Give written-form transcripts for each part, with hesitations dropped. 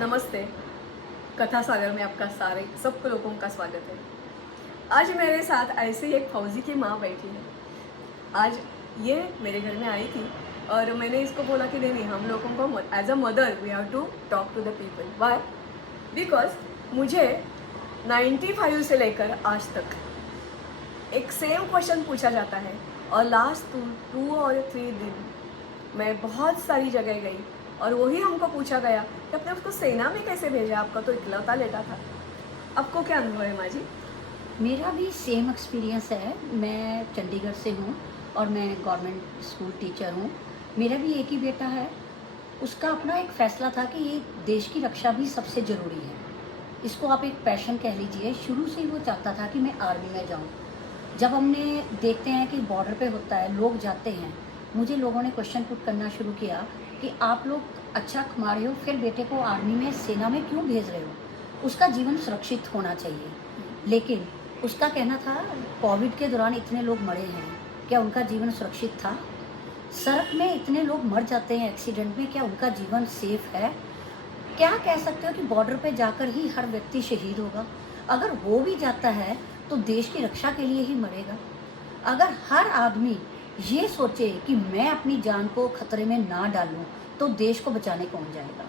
नमस्ते। कथा सागर में आपका सारे सब लोगों का स्वागत है। आज मेरे साथ ऐसे ही एक फौजी की माँ बैठी है। आज ये मेरे घर में आई थी और मैंने इसको बोला कि नहीं, हम लोगों को as a mother we have to talk to the people. Why? Because मुझे 95 से लेकर आज तक एक सेम क्वेश्चन पूछा जाता है और लास्ट 2 और 3 दिन मैं बहुत सारी जगह गई और वही हमको पूछा गया कि आपने उसको सेना में कैसे भेजा, आपका तो इकलौता लड़का था। आपको क्या अनुभव है माँ जी? मेरा भी सेम एक्सपीरियंस है। मैं चंडीगढ़ से हूँ और मैं गवर्नमेंट स्कूल टीचर हूँ। मेरा भी एक ही बेटा है। उसका अपना एक फ़ैसला था कि ये देश की रक्षा भी सबसे ज़रूरी है। इसको आप एक पैशन कह लीजिए। शुरू से ही वो चाहता था कि मैं आर्मी में जाऊँ। जब हमने देखते हैं कि बॉर्डर पे होता है, लोग जाते हैं, मुझे लोगों ने क्वेश्चन पुट करना शुरू किया कि आप लोग अच्छा कमा रहे हो, फिर बेटे को आर्मी में, सेना में क्यों भेज रहे हो? उसका जीवन सुरक्षित होना चाहिए। लेकिन उसका कहना था, कोविड के दौरान इतने लोग मरे हैं, क्या उनका जीवन सुरक्षित था? सड़क में इतने लोग मर जाते हैं एक्सीडेंट में, क्या उनका जीवन सेफ है? क्या कह सकते हो कि बॉर्डर पे जाकर ही हर व्यक्ति शहीद होगा? अगर हो भी जाता है तो देश की रक्षा के लिए ही मरेगा। अगर हर आदमी ये सोचे कि मैं अपनी जान को खतरे में ना डालूं, तो देश को बचाने कौन जाएगा?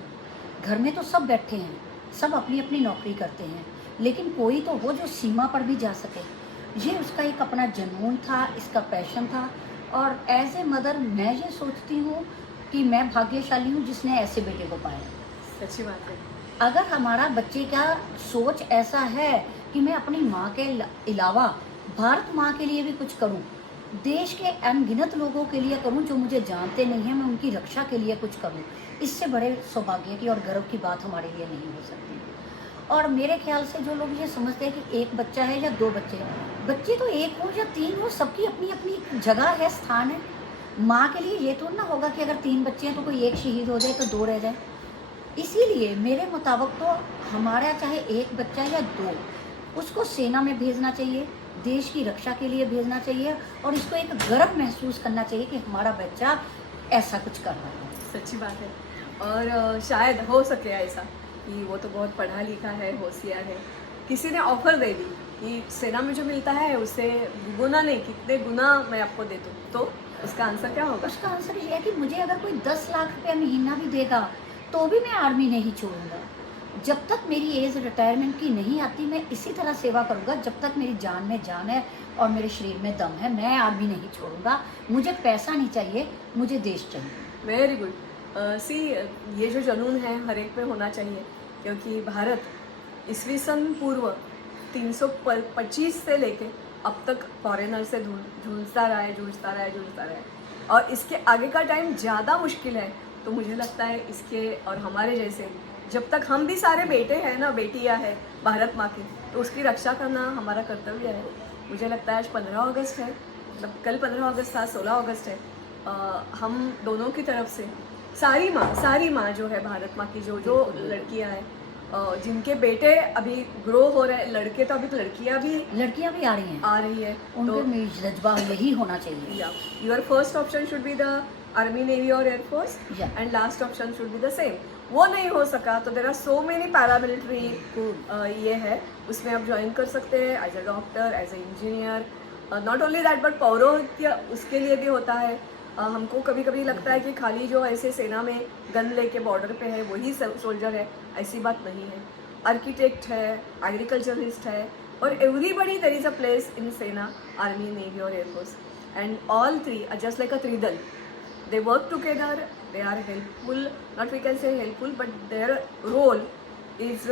घर में तो सब बैठे हैं, सब अपनी अपनी नौकरी करते हैं, लेकिन कोई तो हो जो सीमा पर भी जा सके। ये उसका एक अपना जुनून था, इसका पैशन था। और एज ए मदर मैं ये सोचती हूँ कि मैं भाग्यशाली हूँ जिसने ऐसे बेटे को पाया। सच्ची बात है। अगर हमारा बच्चे का सोच ऐसा है कि मैं अपनी माँ के अलावा भारत माँ के लिए भी कुछ करूँ, देश के अनगिनत लोगों के लिए करूँ जो मुझे जानते नहीं हैं, मैं उनकी रक्षा के लिए कुछ करूँ, इससे बड़े सौभाग्य की और गर्व की बात हमारे लिए नहीं हो सकती। और मेरे ख्याल से जो लोग ये समझते हैं कि एक बच्चा है या 2 बच्चे हैं, बच्चे तो 1 हो या 3 हो, सबकी अपनी अपनी जगह है, स्थान है। माँ के लिए ये तो ना होगा कि अगर 3 बच्चे हैं तो कोई 1 शहीद हो जाए तो 2 रह जाए। इसीलिए मेरे मुताबिक तो हमारा चाहे 1 बच्चा या 2, उसको सेना में भेजना चाहिए, देश की रक्षा के लिए भेजना चाहिए और इसको एक गर्व महसूस करना चाहिए कि हमारा बच्चा ऐसा कुछ कर रहा है। सच्ची बात है। और शायद हो सके ऐसा कि वो तो बहुत पढ़ा लिखा है, होशियार है, किसी ने ऑफर दे दी कि सेना में जो मिलता है उससे गुना नहीं, कितने गुना मैं आपको दे दूँ, तो उसका आंसर क्या होगा? उसका आंसर ये है कि मुझे अगर कोई 10 लाख रुपया महीना भी देगा तो भी मैं आर्मी नहीं छोड़ूंगा। जब तक मेरी एज रिटायरमेंट की नहीं आती, मैं इसी तरह सेवा करूंगा। जब तक मेरी जान में जान है और मेरे शरीर में दम है, मैं आर्मी नहीं छोड़ूंगा। मुझे पैसा नहीं चाहिए, मुझे देश चाहिए। Very good. सी, ये जो जुनून है हर एक पे होना चाहिए, क्योंकि भारत ईस्वी सन पूर्व 325 से लेके अब तक फॉरेनर से जूझता रहा है। और इसके आगे का टाइम ज़्यादा मुश्किल है। तो मुझे लगता है इसके और हमारे जैसे, जब तक हम भी सारे बेटे हैं ना, बेटियां हैं भारत माँ की, तो उसकी रक्षा करना हमारा कर्तव्य है। मुझे लगता है आज 15 अगस्त है, मतलब कल 15 अगस्त था, 16 अगस्त है। हम दोनों की तरफ से सारी माँ जो है भारत माँ की, जो लड़कियां हैं, जिनके बेटे अभी ग्रो हो रहे हैं, लड़के तो अभी तो लड़कियां भी आ रही हैं। तो उनके में जज्बा यही होना चाहिए। Your first option should be the army, navy और air force, and last option should be the same. वो नहीं हो सका तो there are so many paramilitary, ये है, उसमें आप ज्वाइन कर सकते हैं as a doctor, as a engineer. Not only that but पौरोहित्य उसके लिए भी होता है। हमको कभी कभी लगता है कि खाली जो ऐसे सेना में गन लेके बॉर्डर पे है वही सोल्जर है, ऐसी बात नहीं है। आर्किटेक्ट है, एग्रीकल्चरिस्ट है, और everybody there is a place in सेना, आर्मी, नेवी और air force, and all three are just like a त्रिदल. They work together, they are helpful, not we can say helpful, but their role is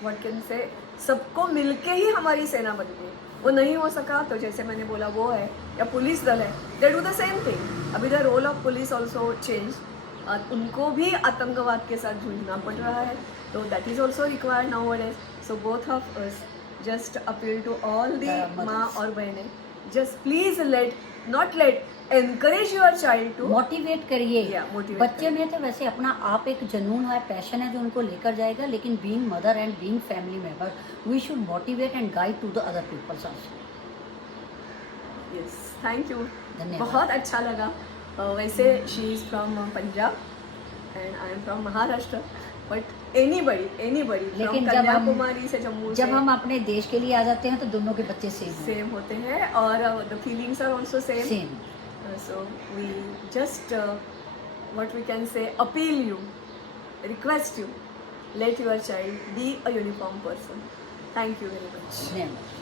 what can say, सबको मिलके ही हमारी सेना बनती है। वो नहीं हो सका तो जैसे मैंने बोला वो है, या पुलिस दल है, they do the same thing. अभी the role of police also changed. उनको भी आतंकवाद के साथ जूझना पड़ रहा है, तो that is also required nowadays. So both of us just appeal to all the माँ और बहनें, just please encourage your child to motivate करिए। motivate बच्चे में तो वैसे अपना आप एक जुनून है, पैशन है जो उनको लेकर जाएगा, लेकिन being mother and being family member, we should motivate and guide to the other peoples also. Yes, thank you, धन्यवाद। बहुत अच्छा लगा। वैसे she is from Punjab and I am from Maharashtra, but anybody लेकिन फ्रॉम जब हम- कन्याकुमारी से जम्मू जब हम अपने देश के लिए आ जाते हैं तो दोनों के बच्चे सेम हैं। सेम होते हैं और the feelings are also same. Same So we just what we can say, appeal you, request you, let your child be a uniform person. Thank you very much. धन्यवाद।